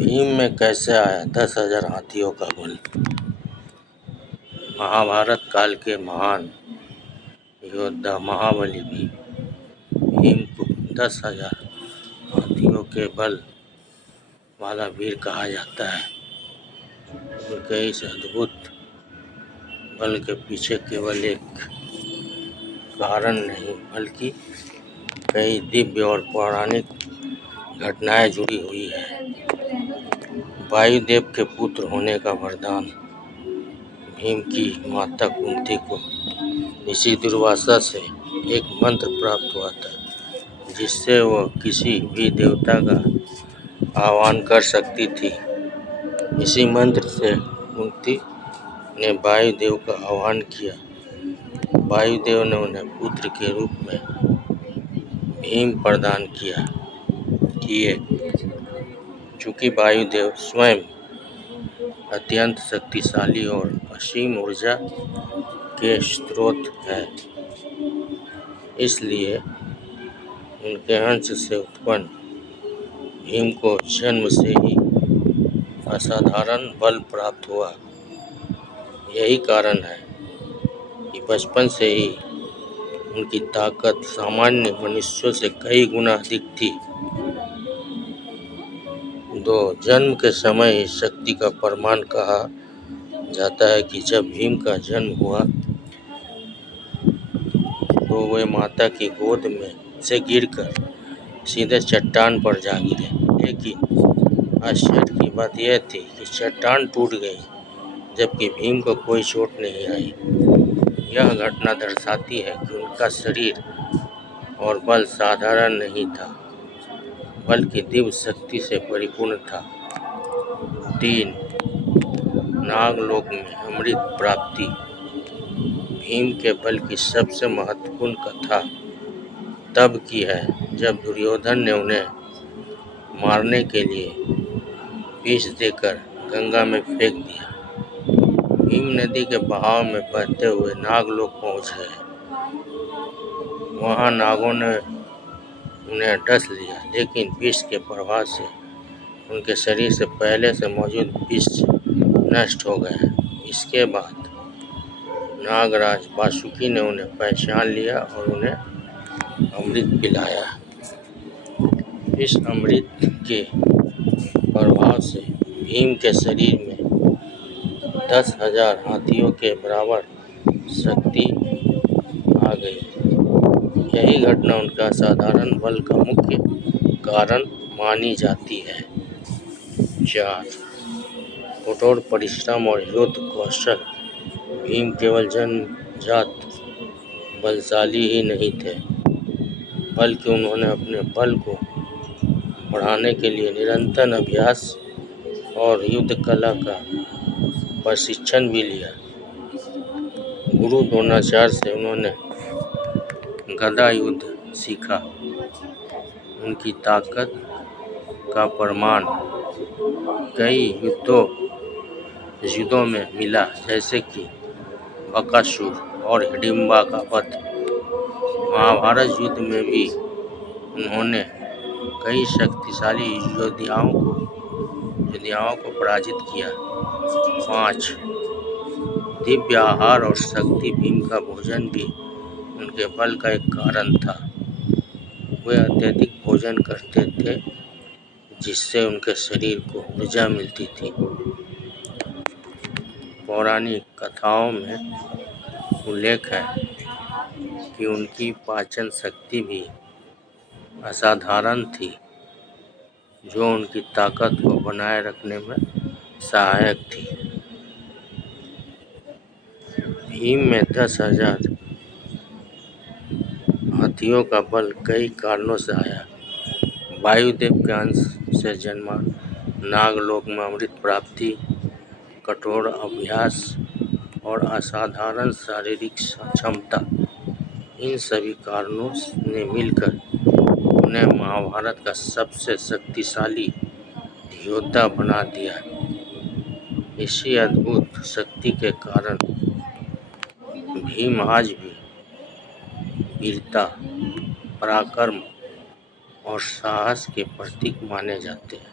भीम में कैसे आया 10,000 हाथियों का बल। महाभारत काल के महान योद्धा महाबली भीम को 10,000 हाथियों के बल वाला वीर कहा जाता है। उनके इस अद्भुत बल के पीछे केवल एक कारण नहीं बल्कि कई दिव्य और पौराणिक घटनाएं जुड़ी हुई है। वायुदेव के पुत्र होने का वरदान भीम की माता कुंती को ऋषि दुर्वासा से एक मंत्र प्राप्त हुआ था, जिससे वह किसी भी देवता का आह्वान कर सकती थी। इसी मंत्र से कुंती ने वायुदेव का आह्वान किया। वायुदेव ने उन्हें पुत्र के रूप में भीम प्रदान किए। चूंकि वायुदेव स्वयं अत्यंत शक्तिशाली और असीम ऊर्जा के स्रोत है, इसलिए उनके अंश से उत्पन्न भीम को जन्म से ही असाधारण बल प्राप्त हुआ। यही कारण है कि बचपन से ही उनकी ताकत सामान्य मनुष्यों से कई गुना अधिक थी। जन्म के समय इस शक्ति का प्रमाण कहा जाता है कि जब भीम का जन्म हुआ तो वे माता की गोद में से गिरकर सीधे चट्टान पर जा गिरे। लेकिन आश्चर्य की बात यह थी कि चट्टान टूट गई, जबकि भीम को कोई चोट नहीं आई। यह घटना दर्शाती है कि उनका शरीर और बल साधारण नहीं था, बल्कि दिव्य शक्ति से परिपूर्ण था। 3. नागलोक में अमृत प्राप्ति। भीम के बल की सबसे महत्वपूर्ण कथा तब की है जब दुर्योधन ने उन्हें मारने के लिए विष देकर गंगा में फेंक दिया। भीम नदी के बहाव में बहते हुए नागलोक पहुंच गए। वहां नागों ने उन्हें डस लिया, लेकिन विष के प्रभाव से उनके शरीर से पहले से मौजूद विष नष्ट हो गया। इसके बाद नागराज वासुकी ने उन्हें पहचान लिया और उन्हें अमृत पिलाया। इस अमृत के प्रभाव से भीम के शरीर में 10,000 हाथियों के बराबर शक्ति आ गई। यही घटना उनका असाधारण बल का मुख्य कारण मानी जाती है। 4. कठोर परिश्रम और युद्ध कौशल। भीम केवल जन्मजात बलशाली ही नहीं थे, बल्कि उन्होंने अपने बल को बढ़ाने के लिए निरंतर अभ्यास और युद्ध कला का प्रशिक्षण भी लिया। गुरु द्रोणाचार्य से उन्होंने गदा युद्ध सीखा। उनकी ताकत का प्रमाण कई युद्धों में मिला, जैसे कि बकासुर और हिडिंबा का वध। महाभारत युद्ध में भी उन्होंने कई शक्तिशाली योद्धाओं को पराजित किया। 5. दिव्य आहार और शक्ति। भीम का भोजन भी उनके बल का एक कारण था। वे अत्यधिक भोजन करते थे, जिससे उनके शरीर को ऊर्जा मिलती थी। पौराणिक कथाओं में उल्लेख है कि उनकी पाचन शक्ति भी असाधारण थी, जो उनकी ताकत को बनाए रखने में सहायक थी। भीम में 10,000 हाथियों का बल कई कारणों से आया। वायुदेव के अंश से जन्मा, नागलोक में अमृत प्राप्ति, कठोर अभ्यास और असाधारण शारीरिक क्षमता। इन सभी कारणों ने मिलकर उन्हें महाभारत का सबसे शक्तिशाली योद्धा बना दिया। इसी अद्भुत शक्ति के कारण भीम आज भी वीरता, पराक्रम और साहस के प्रतीक माने जाते हैं।